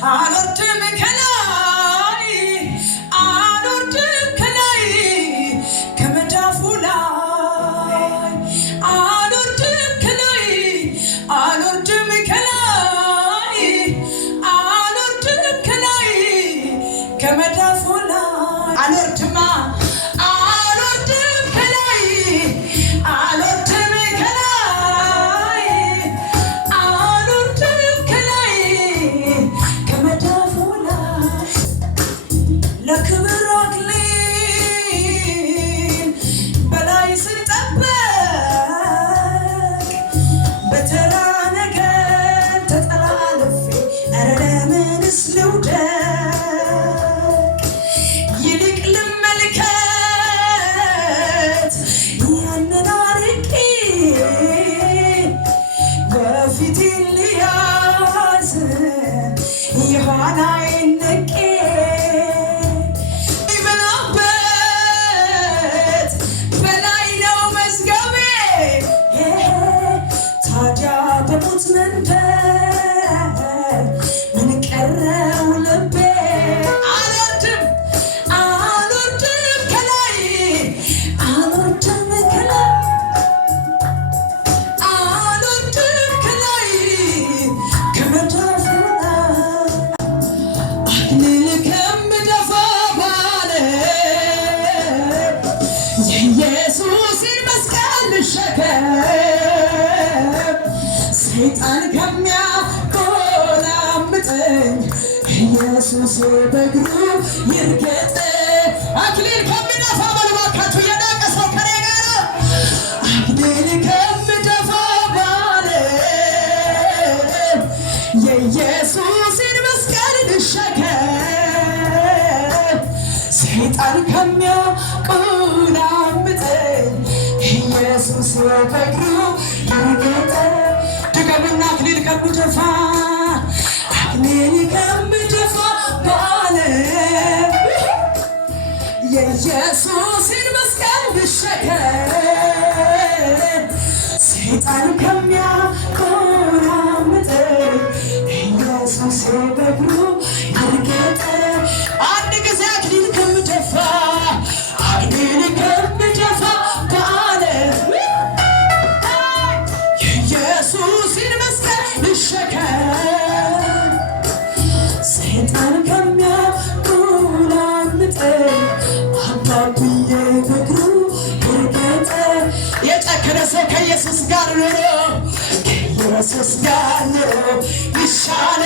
አልወርድም ከላይ አልወርድም ከላይ ከመዳፉ ላይ አልወርድም ከላይ አልወርድም ከላይ አልወርድም ከላይ ከመዳፉ ላይ አልወርድማ ሰይጣን ከሚያቆላምጠኝ ኢየሱስ በእግሩ ይርገጥ አክሊል ከሚደፋ ባለማካችሁ የናቀ ሰው ከኔ ጋር አክሊል ከሚደፋ ባለ የኢየሱስን መስቀል ልሸከም ሰይጣን ከሚያቆላምጠኝ ኢየሱስ በእግሩ ይርገጥ ደገምና አክሊል ከምደፋ አክሊል ከምደፋ ባለ የኢየሱስን መስቀል ልሸከም ሰይጣን ከሚያቆላምጠኝ ኢየሱስ በእግሩ ይርገጥ አንድ ጊዜ አክሊል ከምደፋ አክሊል ከምደፋ ባለ የኢየሱስን መስቀል ልሸከም ሰይጣን ከሚያቆላምጠኝ አባብዬ በእግሩ ይርገጥ የጨከነ ሰው ከኢየሱስ ጋር ኖሮ ከኢየሱስ ጋር ኖሮ ይሻለ